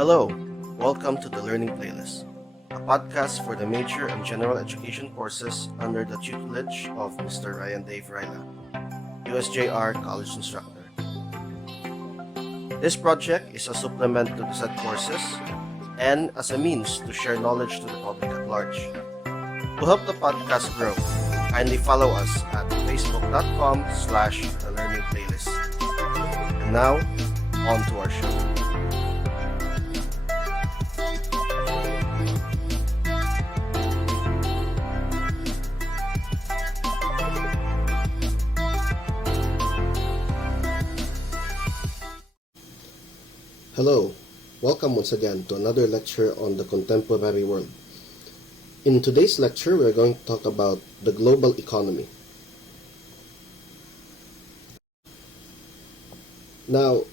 Hello, welcome to the Learning Playlist, a podcast for the major and general education courses under the tutelage of Mr. Ryan Dave Ryla, USJR College Instructor. This project is a supplement to the said courses and as a means to share knowledge to the public at large. To help the podcast grow, kindly follow us at facebook.com/the Learning Playlist. And now, on to our show. Hello, welcome once again to another lecture on the contemporary world. In today's lecture, we're going to talk about the global economy. Now,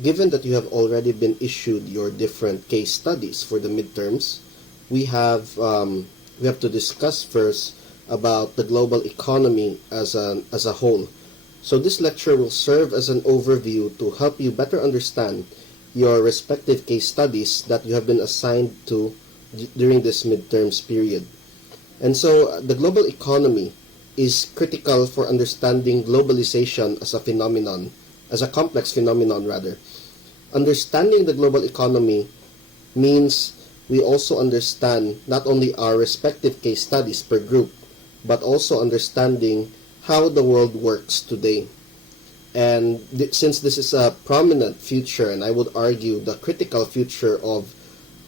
given that you have already been issued your different case studies for the midterms, we have to discuss first about the global economy as a whole. So this lecture will serve as an overview to help you better understand your respective case studies that you have been assigned to during this midterms period. And so the global economy is critical for understanding globalization as a phenomenon, as a complex phenomenon rather. Understanding the global economy means we also understand not only our respective case studies per group, but also understanding how the world works today. And since this is a prominent future, and I would argue the critical future of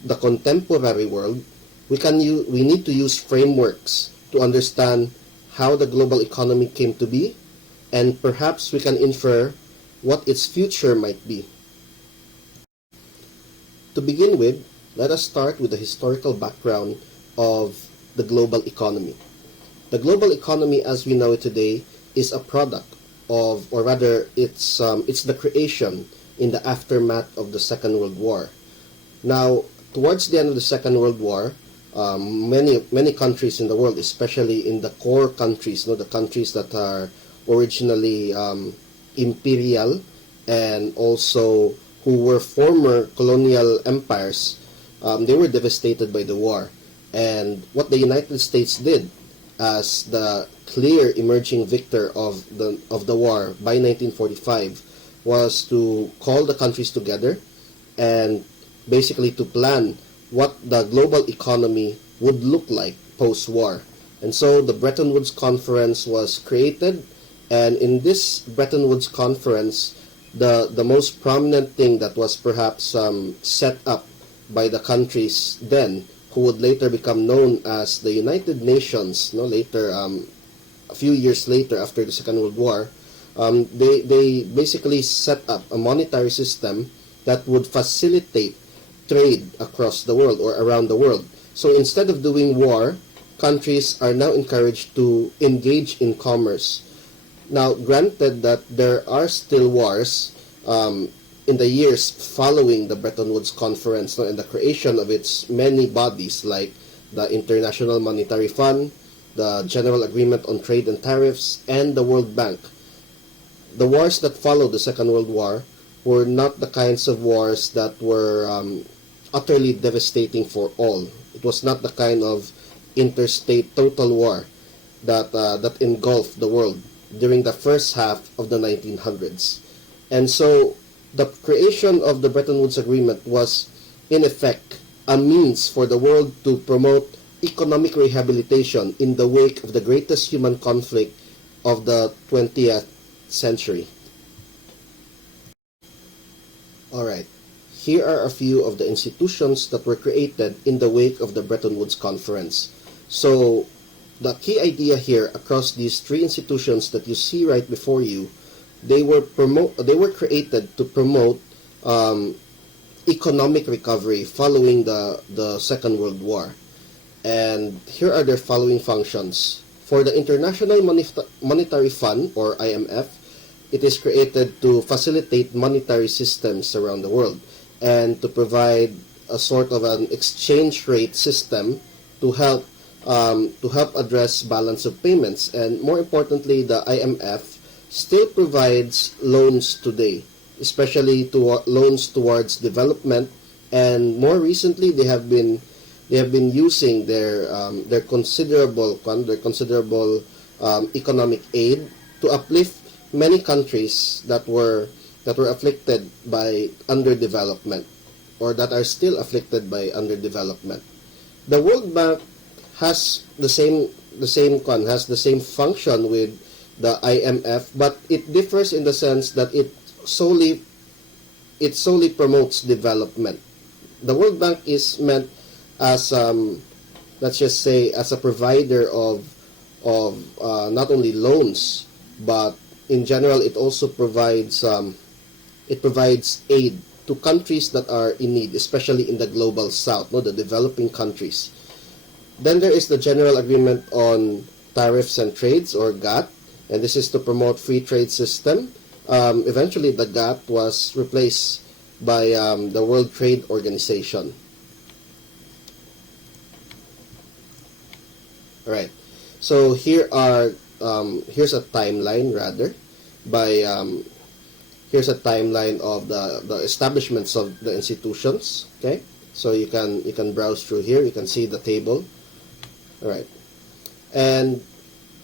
the contemporary world, we need to use frameworks to understand how the global economy came to be, and perhaps we can infer what its future might be. To begin with, let us start with the historical background of the global economy. The global economy as we know it today is a product of, or rather it's the creation in the aftermath of the Second World War. Now, towards the end of the Second World War, many countries in the world, especially in the core countries, the countries that are originally imperial and also who were former colonial empires, they were devastated by the war. And what the United States did as the clear emerging victor of the war by 1945 was to call the countries together and basically to plan what the global economy would look like post-war. And so the Bretton Woods Conference was created, and in this Bretton Woods Conference, the most prominent thing that was perhaps set up by the countries then, who would later become known as the United Nations, later a few years later after the Second World War, they basically set up a monetary system that would facilitate trade across the world or around the world. So instead of doing war, countries are now encouraged to engage in commerce. Now, granted that there are still wars in the years following the Bretton Woods Conference and the creation of its many bodies like the International Monetary Fund, the General Agreement on Trade and Tariffs, and the World Bank. The wars that followed the Second World War were not the kinds of wars that were utterly devastating for all. It was not the kind of interstate total war that engulfed the world during the first half of the 1900s. And so the creation of the Bretton Woods Agreement was, in effect, a means for the world to promote economic rehabilitation in the wake of the greatest human conflict of the 20th century. Alright, here are a few of the institutions that were created in the wake of the Bretton Woods Conference. So, the key idea here across these three institutions that you see right before you, they were created to promote economic recovery following the Second World War. And here are their following functions. For the International Monetary Fund, or IMF, it is created to facilitate monetary systems around the world and to provide a sort of an exchange rate system to help address balance of payments. And more importantly, the IMF still provides loans today, especially to loans towards development And more recently, they have been using their considerable economic aid to uplift many countries that were afflicted by underdevelopment, or that are still afflicted by underdevelopment. The World Bank has has the same function with the IMF, but it differs in the sense that it solely promotes development. The World Bank is meant as let's just say as a provider of not only loans, but in general it provides aid to countries that are in need, especially in the global south, no, the developing countries. Then there is the General Agreement on Tariffs and Trades, or GATT, and this is to promote free trade system. Eventually, the GATT was replaced by the World Trade Organization. All right. So here's a timeline rather by here's a timeline of the establishments of the institutions. Okay. So you can browse through here. You can see the table. All right. And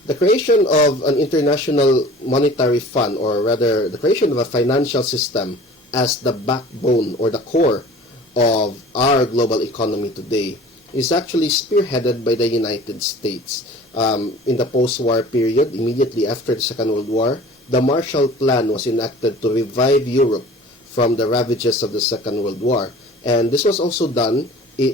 the creation of an international monetary fund, or rather the creation of a financial system as the backbone or the core of our global economy today, is actually spearheaded by the United States. In the post-war period, immediately after the Second World War, the Marshall Plan was enacted to revive Europe from the ravages of the Second World War. And this was also done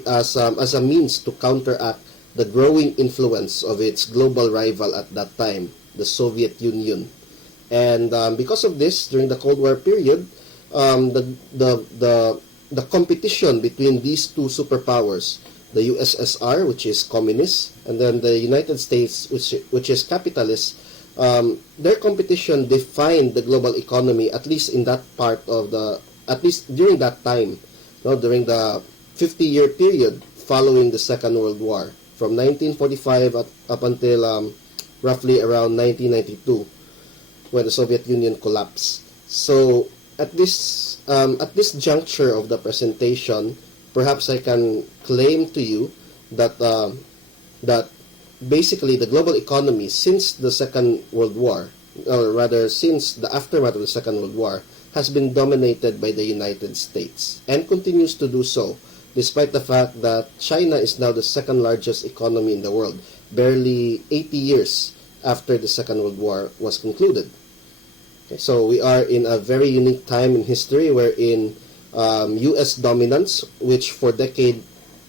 as a means to counteract the growing influence of its global rival at that time, the Soviet Union. And because of this, during the Cold War period, the competition between these two superpowers, the USSR, which is communist, and then the United States, which is capitalist, their competition defined the global economy, at least in that part of at least during that time, during the 50-year period following the Second World War, from 1945 up until roughly around 1992, when the Soviet Union collapsed. So at this juncture of the presentation, perhaps I can claim to you that that basically the global economy since the Second World War, or rather since the aftermath of the Second World War, has been dominated by the United States and continues to do so, despite the fact that China is now the second largest economy in the world, barely 80 years after the Second World War was concluded. Okay, so we are in a very unique time in history wherein U.S. dominance, which for decade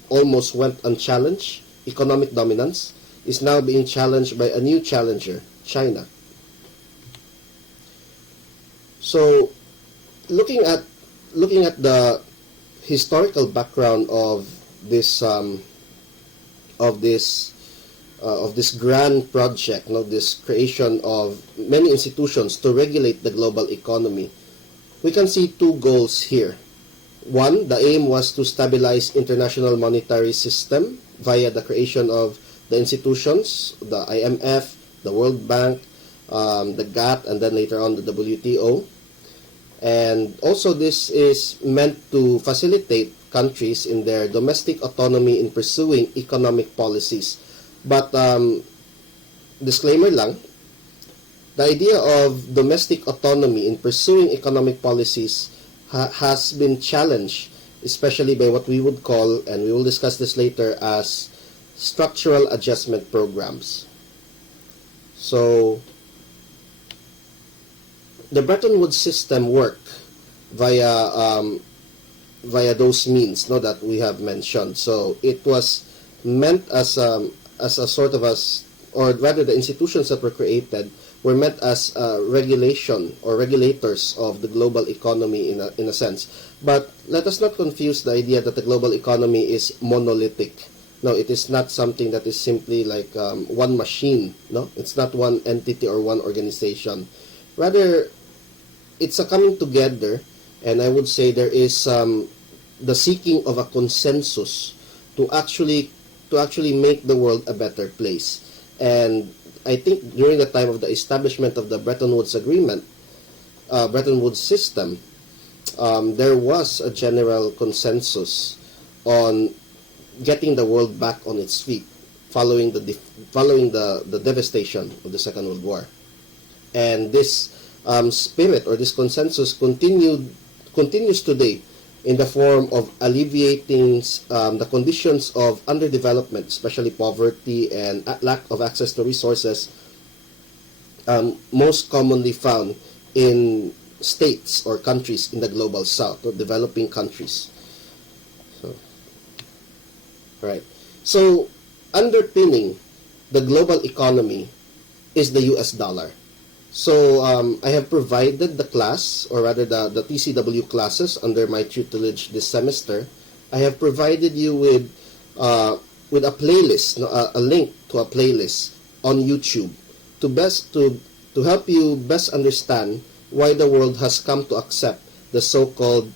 almost went unchallenged, economic dominance, is now being challenged by a new challenger, China. So, looking at the historical background of this grand project, this creation of many institutions to regulate the global economy, we can see two goals here. One, the aim was to stabilize international monetary system via the creation of the institutions, the IMF, the World Bank, the GATT, and then later on the WTO. And also this is meant to facilitate countries in their domestic autonomy in pursuing economic policies. But disclaimer lang, the idea of domestic autonomy in pursuing economic policies has been challenged, especially by what we would call, and we will discuss this later, as structural adjustment programs. So, the Bretton Woods system worked via those means that we have mentioned. So, it was meant as a sort of or rather the institutions that were created were meant as regulation or regulators of the global economy in a sense. But let us not confuse the idea that the global economy is monolithic. No, it is not something that is simply like one machine. No, it's not one entity or one organization. Rather, it's a coming together, and I would say there is the seeking of a consensus to actually make the world a better place. And I think during the time of the establishment of the Bretton Woods Agreement, Bretton Woods system, there was a general consensus on getting the world back on its feet following the devastation of the Second World War. And this spirit or this consensus continues today in the form of alleviating the conditions of underdevelopment, especially poverty and lack of access to resources, most commonly found in states or countries in the global south, or developing countries. So, right. So, underpinning the global economy is the US dollar. So, I have provided the class, or rather the TCW classes under my tutelage this semester. I have provided you with a playlist, a link to a playlist on YouTube to help you best understand why the world has come to accept the so-called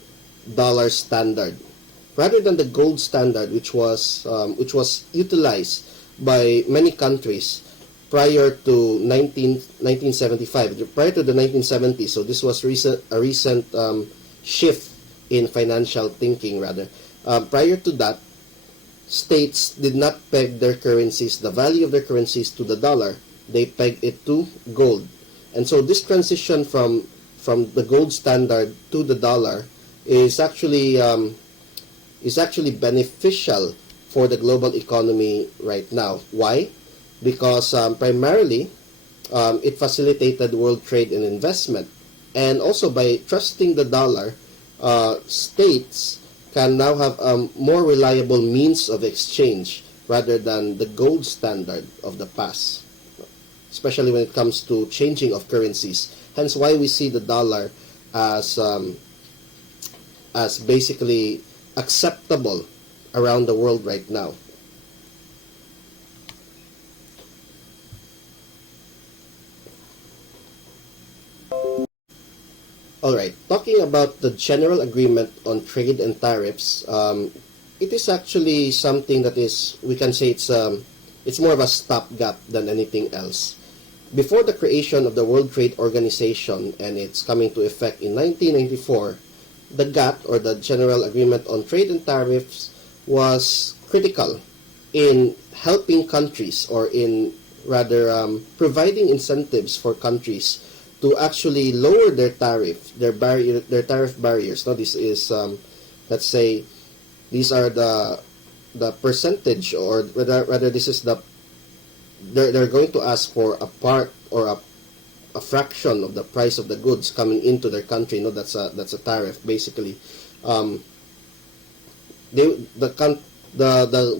dollar standard rather than the gold standard, which was utilized by many countries prior to 1975, prior to the 1970s. So this was a recent shift in financial thinking, rather. Prior to that, states did not peg their currencies, the value of their currencies, to the dollar. They pegged it to gold. And so this transition from the gold standard to the dollar is actually beneficial for the global economy right now. Why? Because primarily it facilitated world trade and investment, and also by trusting the dollar, states can now have a more reliable means of exchange rather than the gold standard of the past, especially when it comes to changing of currencies. Hence why we see the dollar as basically acceptable around the world right now. Alright, talking about the general agreement on trade and tariffs, it is actually something that is, we can say it's more of a stopgap than anything else. Before the creation of the World Trade Organization and its coming to effect in 1994, the GATT, or the General Agreement on Trade and Tariffs, was critical in helping countries, or in rather providing incentives for countries to actually lower their tariff, their tariff barriers. Now, this is, let's say, these are the percentage, or rather this is they're going to ask for a part or a fraction of the price of the goods coming into their country. No, that's a tariff basically. The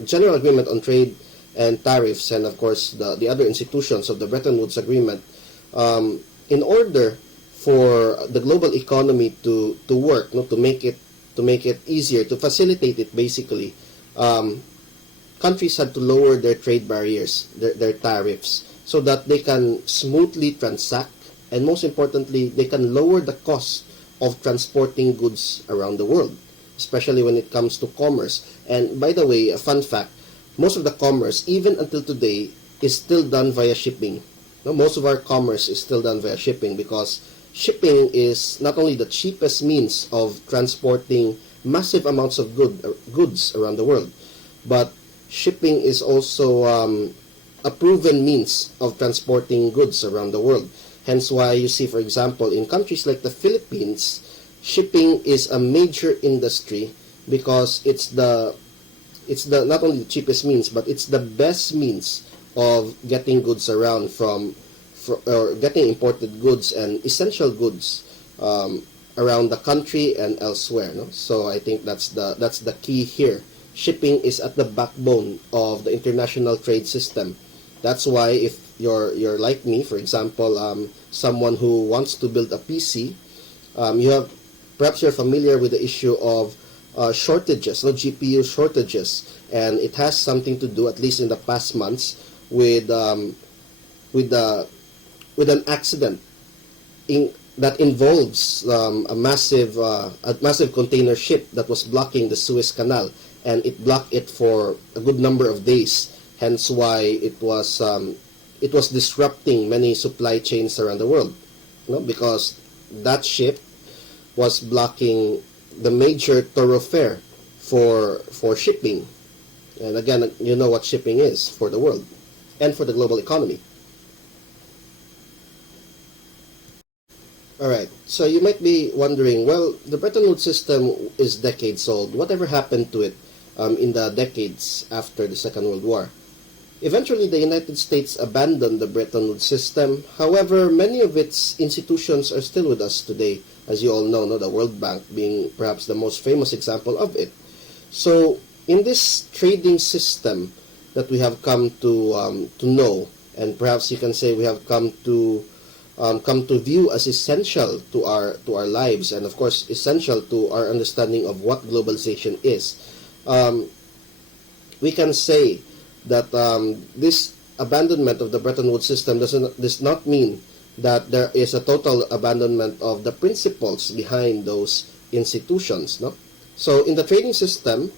General Agreement on Trade and Tariffs, and of course the other institutions of the Bretton Woods Agreement, in order for the global economy to work, no, to make it easier, to facilitate it basically, countries had to lower their trade barriers, their tariffs, so that they can smoothly transact, and most importantly, they can lower the cost of transporting goods around the world, especially when it comes to commerce. And by the way, a fun fact, most of the commerce, even until today, is still done via shipping. No, most of our commerce is still done via shipping, because shipping is not only the cheapest means of transporting massive amounts of goods around the world, but shipping is also a proven means of transporting goods around the world. Hence why you see, for example, in countries like the Philippines, shipping is a major industry, because it's the not only the cheapest means, but it's the best means of getting goods around or getting imported goods and essential goods around the country and elsewhere. No? So I think that's the key here. Shipping is at the backbone of the international trade system. That's why if you're like me, for example, someone who wants to build a PC, perhaps you're familiar with the issue of shortages, no, GPU shortages, and it has something to do, at least in the past months, with an accident that involves a massive container ship that was blocking the Suez Canal, and it blocked it for a good number of days. Hence why it was disrupting many supply chains around the world, because that ship was blocking the major thoroughfare for shipping. And again, you know what shipping is for the world and for the global economy. Alright, so you might be wondering, well, the Bretton Woods system is decades old. Whatever happened to it in the decades after the Second World War? Eventually, the United States abandoned the Bretton Woods system. However, many of its institutions are still with us today, as you all know, no? The World Bank being perhaps the most famous example of it. So, in this trading system that we have come to know, and perhaps you can say we have come to view as essential to our lives, and of course essential to our understanding of what globalization is, we can say that this abandonment of the Bretton Woods system does not mean that there is a total abandonment of the principles behind those institutions. No, so in the trading system,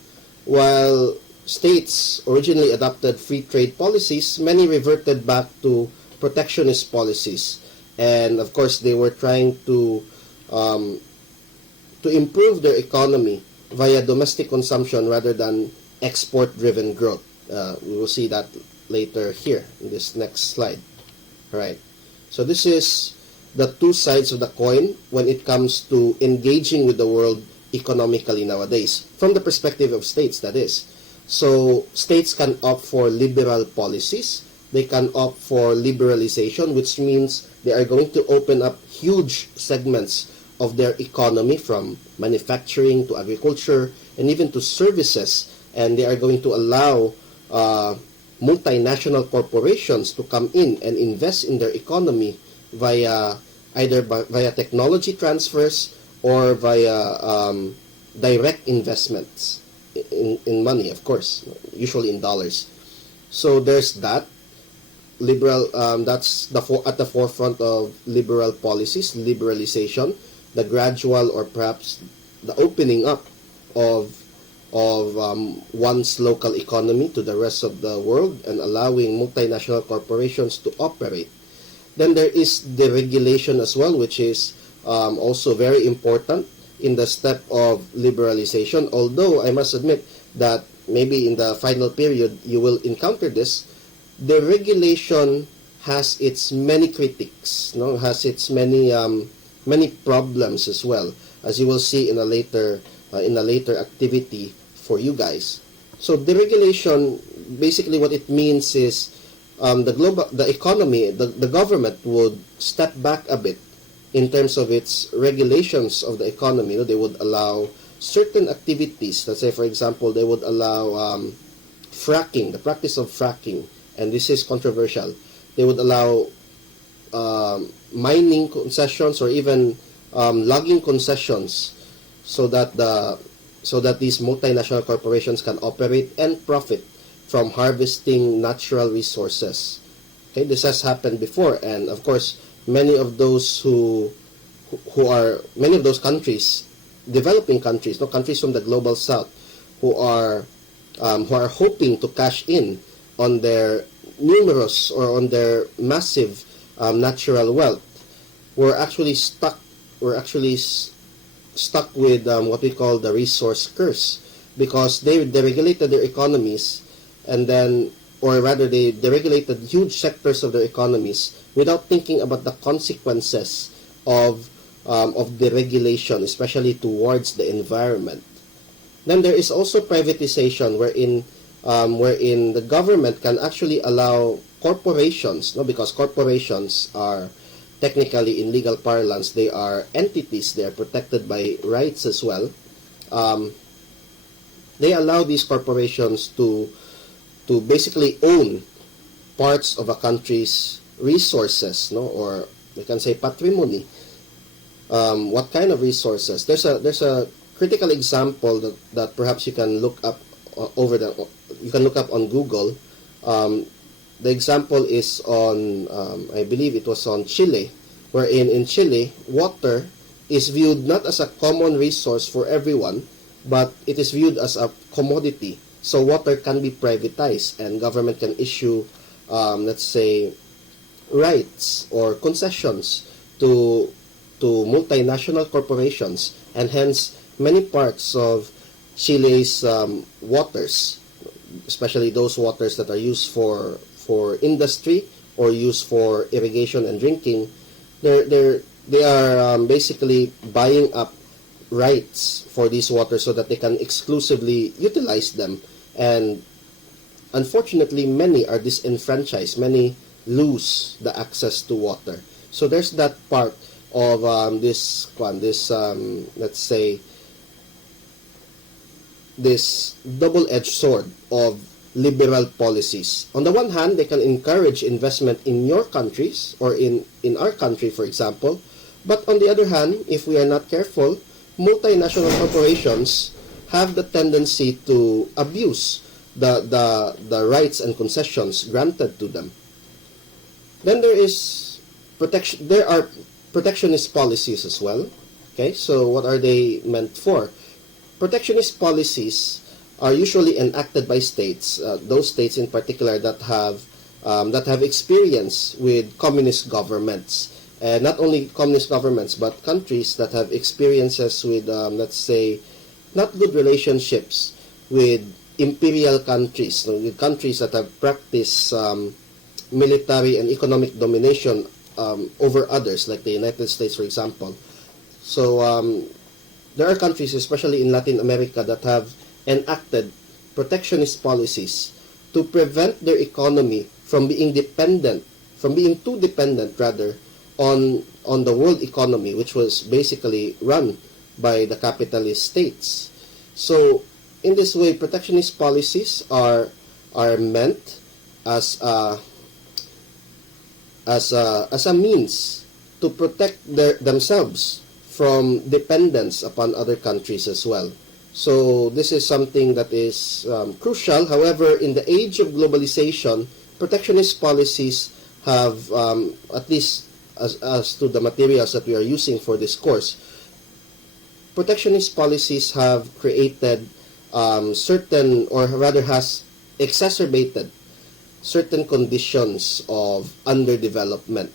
while states originally adopted free trade policies, many reverted back to protectionist policies. And of course, they were trying to improve their economy via domestic consumption rather than export-driven growth. We will see that later here in this next slide. All right. So this is the two sides of the coin when it comes to engaging with the world economically nowadays, from the perspective of states, that is. So states can opt for liberal policies. They can opt for liberalization, which means they are going to open up huge segments of their economy, from manufacturing to agriculture and even to services, and they are going to allow multinational corporations to come in and invest in their economy via either via technology transfers or via direct investments in money, of course, usually in dollars. So there's that. Liberal, that's at the forefront of liberal policies, liberalization, the gradual or perhaps the opening up of one's local economy to the rest of the world and allowing multinational corporations to operate. Then there is deregulation as well, which is also very important in the step of liberalization, although I must admit that maybe in the final period you will encounter this. The regulation has its many critics, no, has its many problems as well, as you will see in a later activity for you guys. So deregulation, basically what it means is the economy, the government would step back a bit in terms of its regulations of the economy. You know, they would allow certain activities. Let's say, for example, they would allow fracking, the practice of fracking, and this is controversial. They would allow mining concessions or even logging concessions, so that these multinational corporations can operate and profit from harvesting natural resources. Okay, this has happened before, and of course, many of those countries, developing countries, no, countries from the global south, who are hoping to cash in on their numerous or on their massive natural wealth, were actually stuck with what we call the resource curse, because they deregulated their economies, and then, or rather, they deregulated huge sectors of their economies without thinking about the consequences of the regulation, especially towards the environment. Then there is also privatization, wherein the government can actually allow corporations, no, because corporations are technically, in legal parlance, they are entities. They are protected by rights as well. They allow these corporations to basically own parts of a country's resources, no, or we can say patrimony. What kind of resources? There's a critical example that perhaps you can look up you can look up on Google. The example is on, I believe it was on Chile, wherein in Chile, water is viewed not as a common resource for everyone, but it is viewed as a commodity. So water can be privatized, and government can issue, let's say, rights or concessions to to multinational corporations, and hence many parts of Chile's waters, especially those waters that are used for industry or used for irrigation and drinking, they are basically buying up rights for these waters so that they can exclusively utilize them. And unfortunately, many are disenfranchised. Many lose the access to water. So there's that part of let's say, this double-edged sword of liberal policies. On the one hand, they can encourage investment in your countries or in our country, for example. But on the other hand, if we are not careful, multinational corporations have the tendency to abuse the rights and concessions granted to them. Then there are protectionist policies as well. Okay, so what are they meant for? Protectionist policies are usually enacted by states, those states in particular that have experience with communist governments. And not only communist governments, but countries that have experiences with, let's say, not good relationships with imperial countries, with countries that have practiced military and economic domination over others, like the United States, for example. So there are countries, especially in Latin America, that have enacted protectionist policies to prevent their economy from being too dependent rather on the world economy, which was basically run by the capitalist states. So in this way, protectionist policies are meant as a means to protect themselves from dependence upon other countries as well. So this is something that is crucial. However, in the age of globalization, protectionist policies have, at least as to the materials that we are using for this course, protectionist policies have created certain, or rather has exacerbated certain conditions of underdevelopment.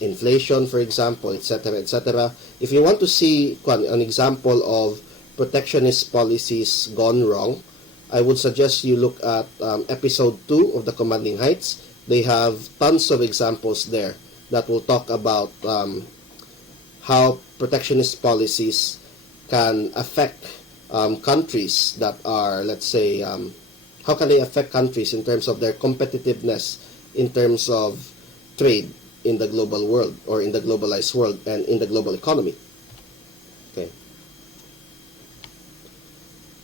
Inflation, for example, etc., etc. If you want to see an example of protectionist policies gone wrong, I would suggest you look at episode 2 of the Commanding Heights. They have tons of examples there that will talk about how protectionist policies can affect countries that are, let's say, how can they affect countries in terms of their competitiveness, in terms of trade in the global world, or in the globalized world, and in the global economy. Okay.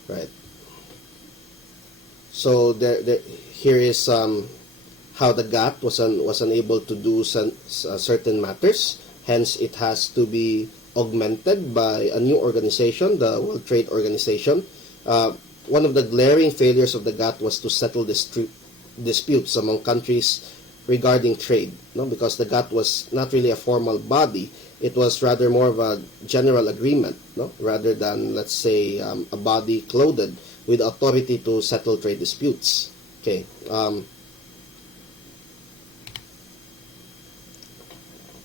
Right. So here is how the GATT was unable to do certain matters. Hence, it has to be augmented by a new organization, the World Trade Organization. One of the glaring failures of the GATT was to settle disputes among countries regarding trade, because the GATT was not really a formal body. It was rather more of a general agreement, rather than, let's say, a body clothed with authority to settle trade disputes. Okay.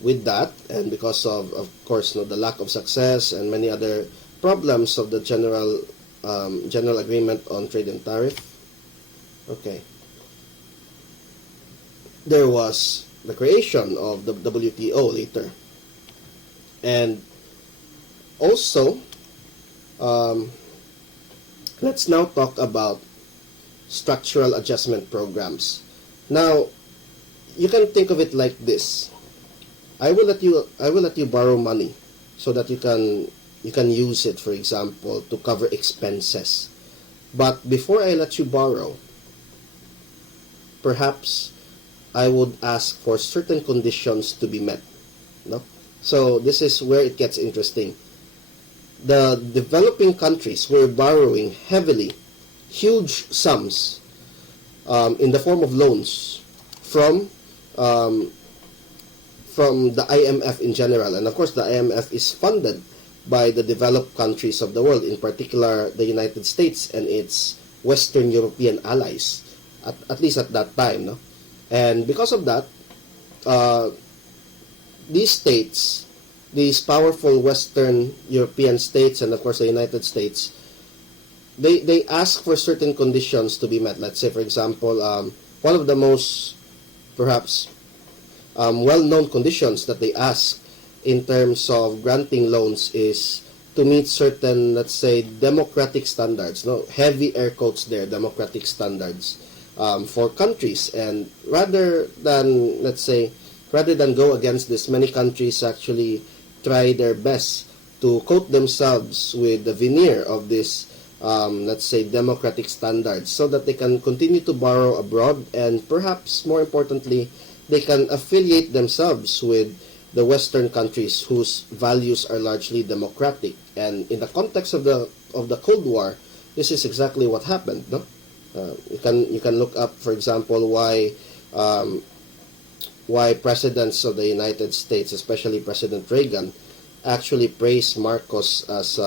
With that, and because of course, the lack of success and many other problems of the general agreement on trade and tariff, okay, there was the creation of the WTO later. And also, let's now talk about structural adjustment programs. Now, you can think of it like this. I will let you borrow money so that you can use it, for example, to cover expenses. But before I let you borrow, perhaps I would ask for certain conditions to be met. So this is where it gets interesting. The developing countries were borrowing heavily, huge sums, in the form of loans from the IMF in general. And of course, the IMF is funded by the developed countries of the world, in particular the United States and its Western European allies, at least at that time. And because of that, these states these powerful Western European states and of course the United States, they ask for certain conditions to be met. Let's say, for example, one of the most perhaps well-known conditions that they ask in terms of granting loans is to meet certain, let's say, democratic standards. No, heavy air quotes there, democratic standards for countries. And rather than go against this, many countries actually try their best to coat themselves with the veneer of this, let's say, democratic standards so that they can continue to borrow abroad, and perhaps more importantly, they can affiliate themselves with the Western countries whose values are largely democratic. And in the context of the Cold War, this is exactly what happened. No, you can look up, for example, why presidents of the United States, especially President Reagan, actually praised Marcos as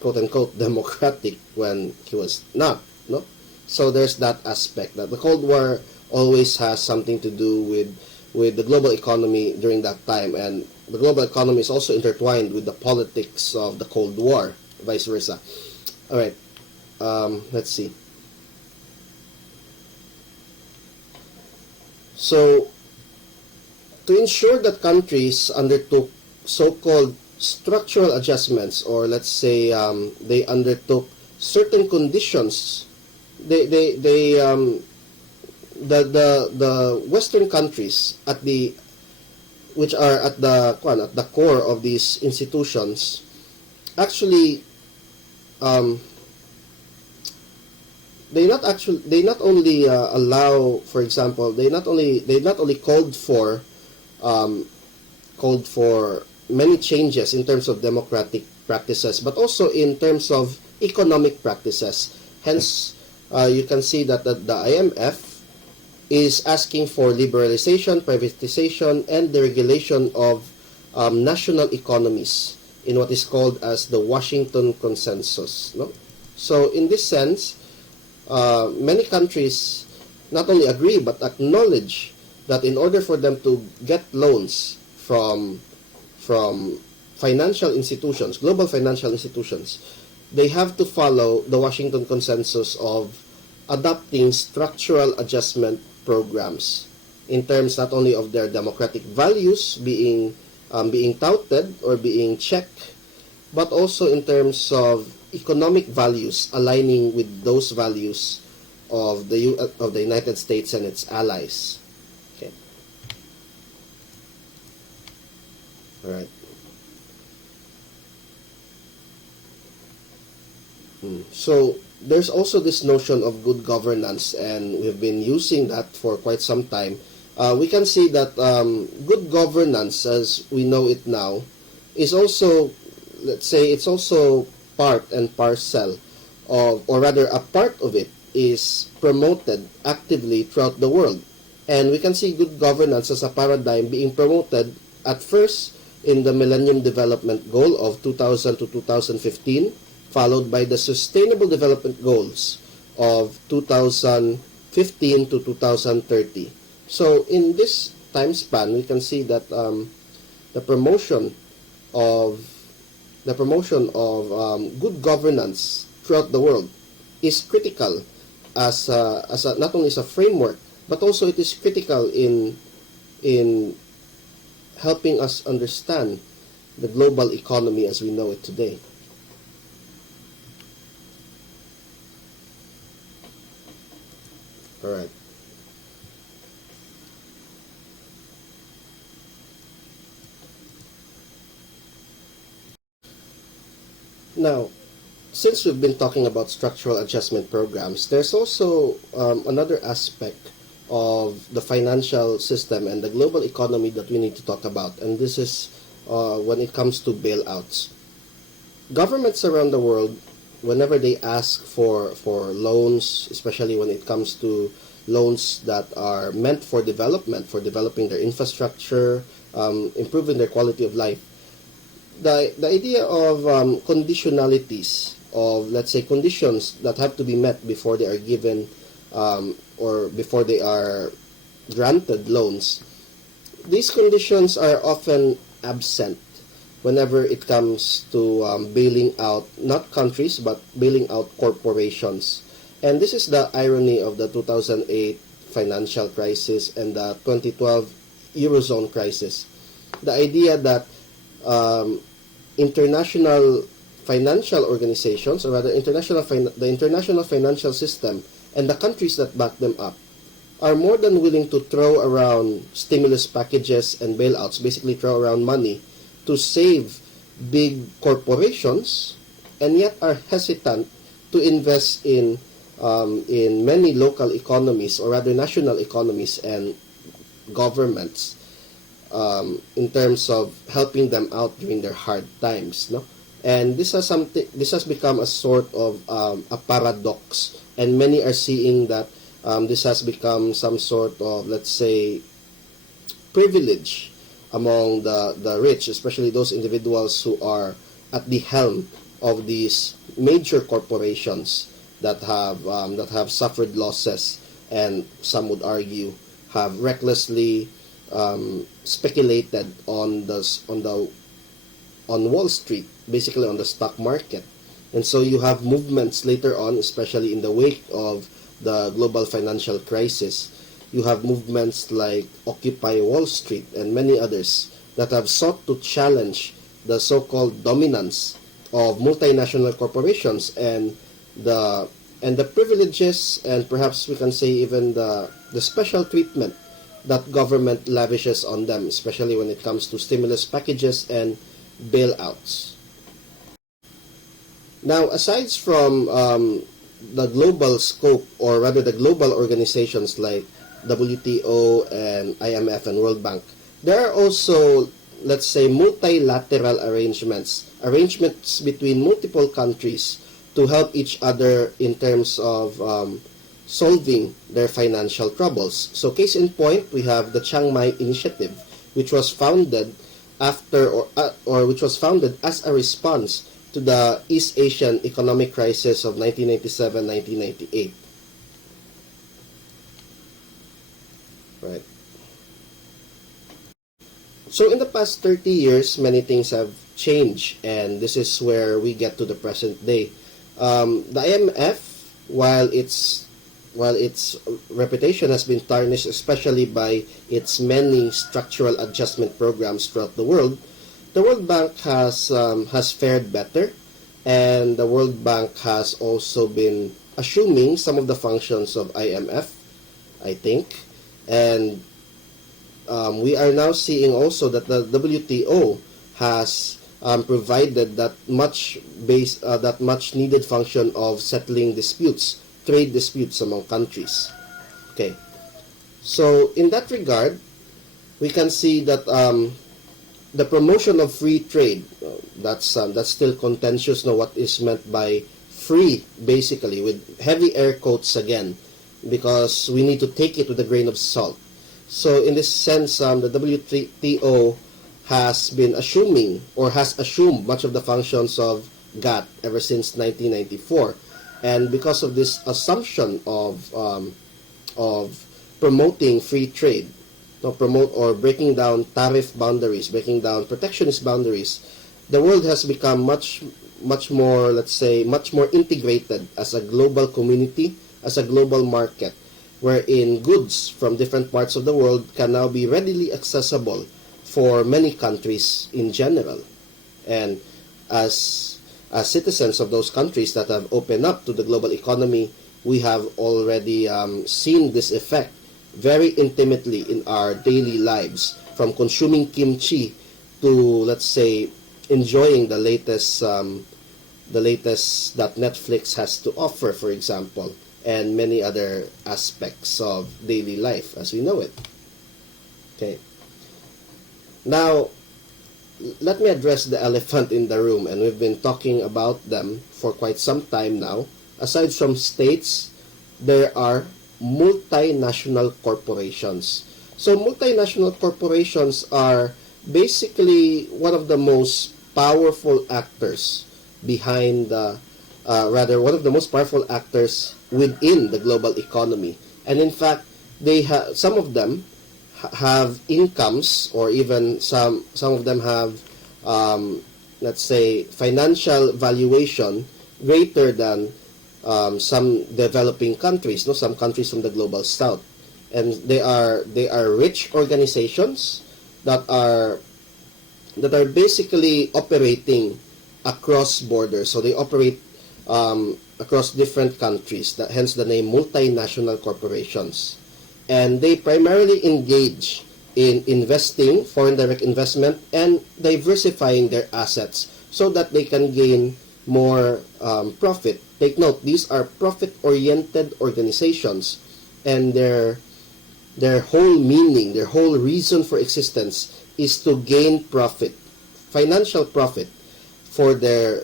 quote unquote democratic when he was not. No, so there's that aspect that the Cold War always has something to do with the global economy during that time, and the global economy is also intertwined with the politics of the Cold War, vice versa. All right, let's see. So, to ensure that countries undertook so-called structural adjustments, or let's say they undertook certain conditions, the Western countries which are at the core of these institutions actually they not only allow, for example, they not only called for many changes in terms of democratic practices, but also in terms of economic practices. Hence, you can see that the IMF is asking for liberalization, privatization, and the regulation of national economies in what is called as the Washington Consensus. No? So in this sense, many countries not only agree but acknowledge that in order for them to get loans from financial institutions, global financial institutions, they have to follow the Washington Consensus of adopting structural adjustment programs in terms not only of their democratic values being touted or being checked, but also in terms of economic values aligning with those values of the United States and its allies. Okay. All right. So there's also this notion of good governance, and we've been using that for quite some time. We can see that good governance, as we know it now, is also, let's say, it's also part and parcel of, or rather a part of it is promoted actively throughout the world. And we can see good governance as a paradigm being promoted at first in the Millennium Development Goal of 2000 to 2015, followed by the Sustainable Development Goals of 2015 to 2030. So in this time span, we can see that the promotion of good governance throughout the world is critical as not only as a framework, but also it is critical in helping us understand the global economy as we know it today. All right. Now, since we've been talking about structural adjustment programs, there's also another aspect of the financial system and the global economy that we need to talk about, and this is when it comes to bailouts. Governments around the world, whenever they ask for loans, especially when it comes to loans that are meant for development, for developing their infrastructure, improving their quality of life, the idea of conditionalities, of, let's say, conditions that have to be met before they are given or before they are granted loans, these conditions are often absent whenever it comes to bailing out not countries but bailing out corporations. And this is the irony of the 2008 financial crisis and the 2012 Eurozone crisis. The idea that um, international financial organizations, or rather the international financial system and the countries that back them up, are more than willing to throw around stimulus packages and bailouts, basically throw around money to save big corporations, and yet are hesitant to invest in many local economies, or rather national economies and governments, in terms of helping them out during their hard times, no? And this has become a sort of a paradox, and many are seeing that this has become some sort of, let's say, privilege among the rich, especially those individuals who are at the helm of these major corporations that have suffered losses, and some would argue have recklessly speculated on Wall Street, basically on the stock market. And so you have movements later on, especially in the wake of the global financial crisis. You have movements like Occupy Wall Street and many others that have sought to challenge the so-called dominance of multinational corporations and the privileges, and perhaps we can say even the special treatment that government lavishes on them, especially when it comes to stimulus packages and bailouts. Now, aside from the global scope, or rather the global organizations like WTO and IMF and World Bank, there are also, let's say, multilateral arrangements between multiple countries to help each other in terms of solving their financial troubles. So, case in point, we have the Chiang Mai Initiative, which was founded which was founded as a response to the East Asian economic crisis of 1997-1998. Right. So in the past 30 years, many things have changed, and this is where we get to the present day. The IMF, while its reputation has been tarnished, especially by its many structural adjustment programs throughout the World Bank has fared better, and the World Bank has also been assuming some of the functions of IMF, I think, and we are now seeing also that the WTO has provided that much needed function of settling disputes, trade disputes among countries. Okay, so in that regard, we can see that the promotion of free trade, that's still contentious now, what is meant by free, basically, with heavy air quotes again, because we need to take it with a grain of salt. So in this sense, the WTO has been assuming, or has assumed, much of the functions of GATT ever since 1994. And because of this assumption of promoting free trade, promote or breaking down tariff boundaries, breaking down protectionist boundaries, the world has become much more, let's say, much more integrated as a global community, as a global market, wherein goods from different parts of the world can now be readily accessible for many countries in general. And as citizens of those countries that have opened up to the global economy, we have already seen this effect very intimately in our daily lives, from consuming kimchi to, let's say, enjoying the latest that Netflix has to offer, for example, and many other aspects of daily life as we know it. Okay. Now, let me address the elephant in the room, and we've been talking about them for quite some time now. Aside from states, there are multinational corporations. So multinational corporations are basically one of the most powerful actors behind one of the most powerful actors within the global economy. And in fact, some of them have incomes, or even some of them have let's say, financial valuation greater than some developing countries, no, some countries from the global south, and they are rich organizations that are basically operating across borders. So they operate across different countries. That hence the name multinational corporations, and they primarily engage in investing, foreign direct investment, and diversifying their assets so that they can gain more profit. Take note, these are profit-oriented organizations, and their whole meaning, their whole reason for existence is to gain profit, financial profit for their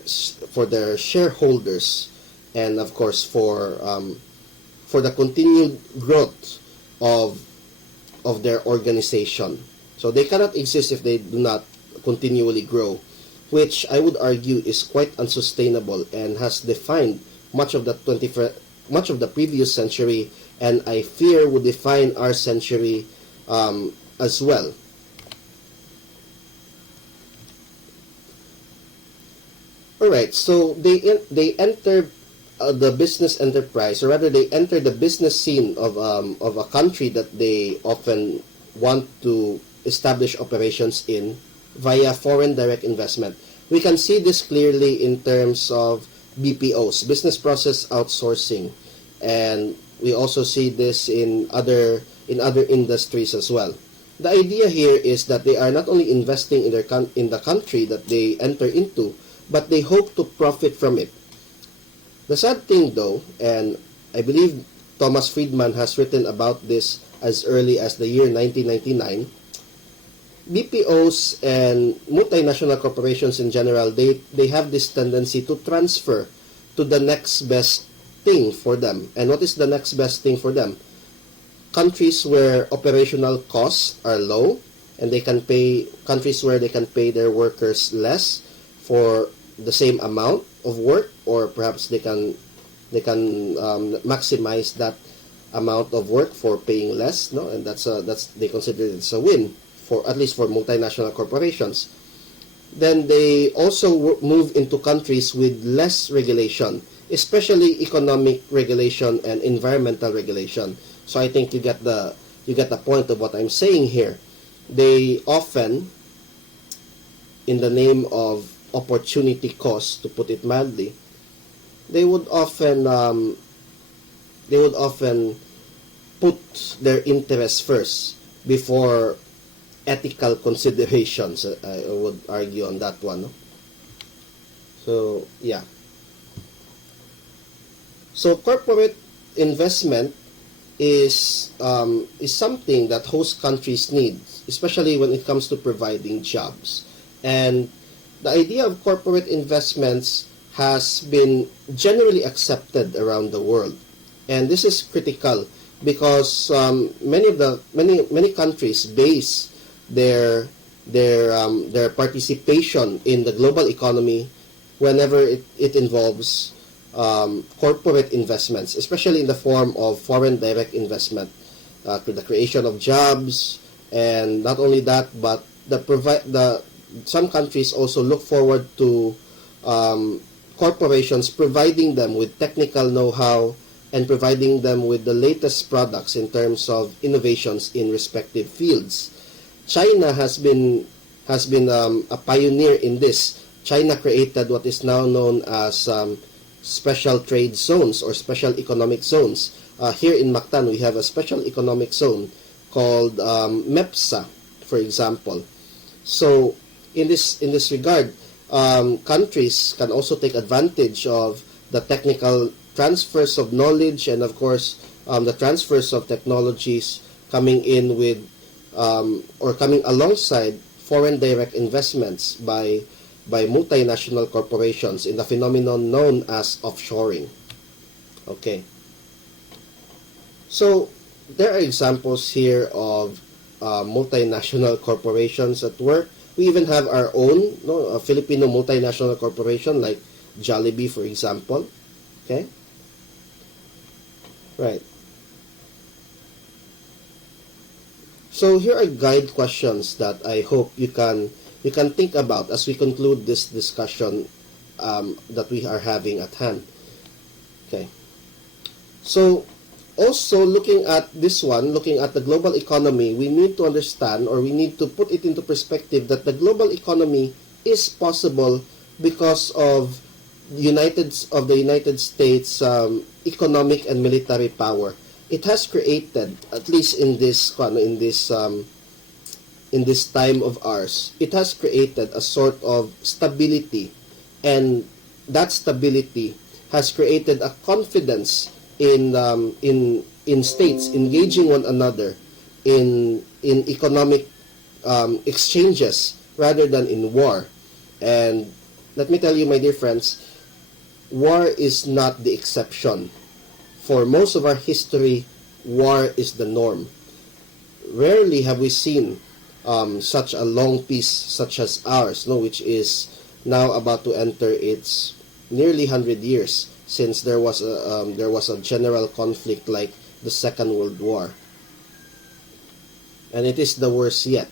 shareholders, and of course for the continued growth of their organization. So they cannot exist if they do not continually grow, which I would argue is quite unsustainable and has defined much of the previous century, and I fear would define our century as well. All right, so they enter the business enterprise, or rather, they enter the business scene of a country that they often want to establish operations in via foreign direct investment. We can see this clearly in terms of BPOs, business process outsourcing, and we also see this in other industries as well. The idea here is that they are not only investing in the country that they enter into, but they hope to profit from it. The sad thing, though, and I believe Thomas Friedman has written about this as early as the year 1999, BPOs and multinational corporations in general, they have this tendency to transfer to the next best thing for them. And what is the next best thing for them? Countries where operational costs are low, and countries where they can pay their workers less for the same amount of work, or perhaps they can maximize that amount of work for paying less, no, and that's they consider it as a win, for at least for multinational corporations. Then they also move into countries with less regulation, especially economic regulation and environmental regulation. So I think you get the point of what I'm saying here. They often, in the name of opportunity cost, to put it mildly, they would often put their interests first before ethical considerations. I would argue on that one. No? So yeah. So corporate investment is something that host countries need, especially when it comes to providing jobs. And the idea of corporate investments has been generally accepted around the world, and this is critical because many countries base their participation in the global economy whenever it involves corporate investments, especially in the form of foreign direct investment, to the creation of jobs. And not only that, but some countries also look forward to corporations providing them with technical know-how and providing them with the latest products in terms of innovations in respective fields. China has been a pioneer in this. China created what is now known as special trade zones or special economic zones. Here in Mactan, we have a special economic zone called MEPSA, for example. So in this regard, countries can also take advantage of the technical transfers of knowledge, and of course the transfers of technologies coming in with or coming alongside foreign direct investments by multinational corporations in the phenomenon known as offshoring. Okay. So there are examples here of multinational corporations at work. We even have our own, a Filipino multinational corporation like Jollibee, for example. Okay? Right. So here are guide questions that I hope you can you can think about as we conclude this discussion that we are having at hand. Okay. So, also looking at this one, looking at the global economy, we need to understand, or we need to put it into perspective, that the global economy is possible because of the United States economic and military power. It has created, at least in this time of ours, it has created a sort of stability, and that stability has created a confidence in states engaging one another in economic exchanges rather than in war. And let me tell you, my dear friends, war is not the exception. For most of our history, war is the norm. Rarely have we seen such a long peace such as ours, no, which is now about to enter its nearly 100 years since there was a general conflict like the Second World War, and it is the worst yet.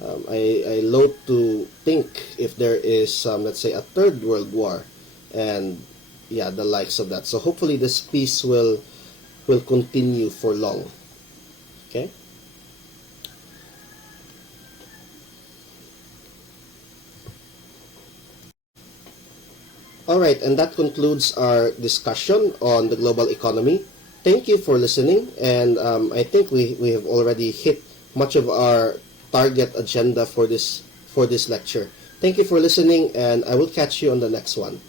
I loathe to think if there is, let's say, a third world war, and yeah, the likes of that. So hopefully this peace will continue for long. Okay. All right, and that concludes our discussion on the global economy. Thank you for listening, and I think we have already hit much of our target agenda for this lecture. Thank you for listening, and I will catch you on the next one.